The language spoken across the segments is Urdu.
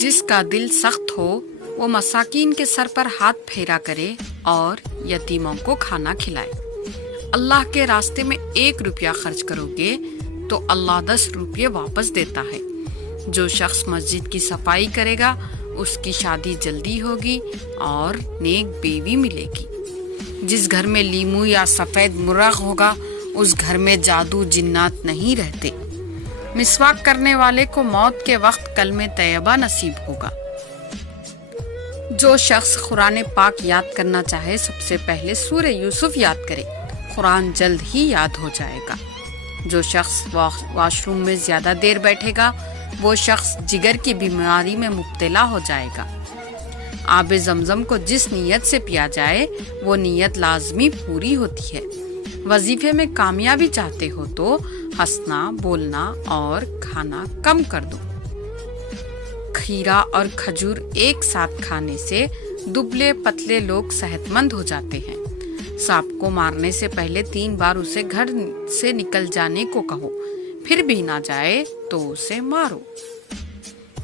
جس کا دل سخت ہو وہ مساکین کے سر پر ہاتھ پھیرا کرے اور یتیموں کو کھانا کھلائے۔ اللہ کے راستے میں 1 روپیہ خرچ کرو گے تو اللہ 10 روپے واپس دیتا ہے۔ جو شخص مسجد کی صفائی کرے گا اس کی شادی جلدی ہوگی اور نیک بیوی ملے گی۔ جس گھر میں لیمو یا سفید مرغ ہوگا اس گھر میں جادو جنات نہیں رہتے۔ مسواک کرنے والے کو موت کے وقت کلمہ طیبہ نصیب ہوگا۔ جو شخص قرآن پاک یاد کرنا چاہے سب سے پہلے سورہ یوسف یاد کرے، قرآن جلد ہی یاد ہو جائے گا۔ جو شخص واش روم میں زیادہ دیر بیٹھے گا وہ شخص جگر کی بیماری میں مبتلا ہو جائے گا۔ آب زمزم کو جس نیت سے پیا جائے وہ نیت لازمی پوری ہوتی ہے۔ وظیفے میں کامیابی چاہتے ہو تو ہنسنا، بولنا اور کھانا کم کر دو۔ کھیرا اور کھجور ایک ساتھ کھانے سے دبلے پتلے لوگ صحت مند ہو جاتے ہیں۔ سانپ کو مارنے سے پہلے 3 بار اسے گھر سے نکل جانے کو کہو، پھر بھی نہ جائے تو اسے مارو۔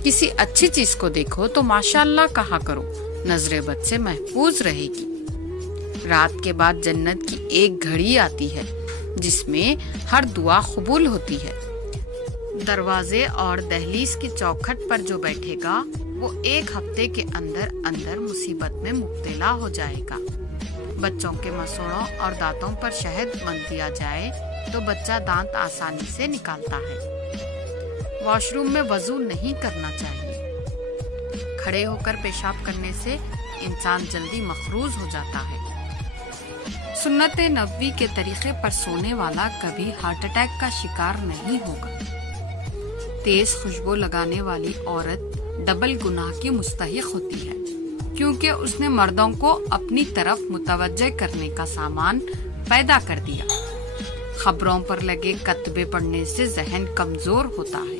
کسی اچھی چیز کو دیکھو تو ماشاءاللہ کہا کرو، نظر بد سے محفوظ رہے گی۔ رات کے بعد جنت کی ایک گھڑی آتی ہے جس میں ہر دعا قبول ہوتی ہے۔ دروازے اور دہلیز کی چوکھٹ پر جو بیٹھے گا وہ 1 ہفتے کے اندر اندر مصیبت میں مبتلا ہو جائے گا۔ بچوں کے مسوڑوں اور دانتوں پر شہد مل دیا جائے تو بچہ دانت آسانی سے نکالتا ہے۔ واش روم میں وضو نہیں کرنا چاہیے۔ کھڑے ہو کر پیشاب کرنے سے انسان جلدی مخروز ہو جاتا ہے۔ سنت نبوی کے طریقے پر سونے والا کبھی ہارٹ اٹیک کا شکار نہیں ہوگا۔ تیز خوشبو لگانے والی عورت ڈبل گناہ کی مستحق ہوتی ہے کیونکہ اس نے مردوں کو اپنی طرف متوجہ کرنے کا سامان پیدا کر دیا۔ خبروں پر لگے کتبے پڑھنے سے ذہن کمزور ہوتا ہے۔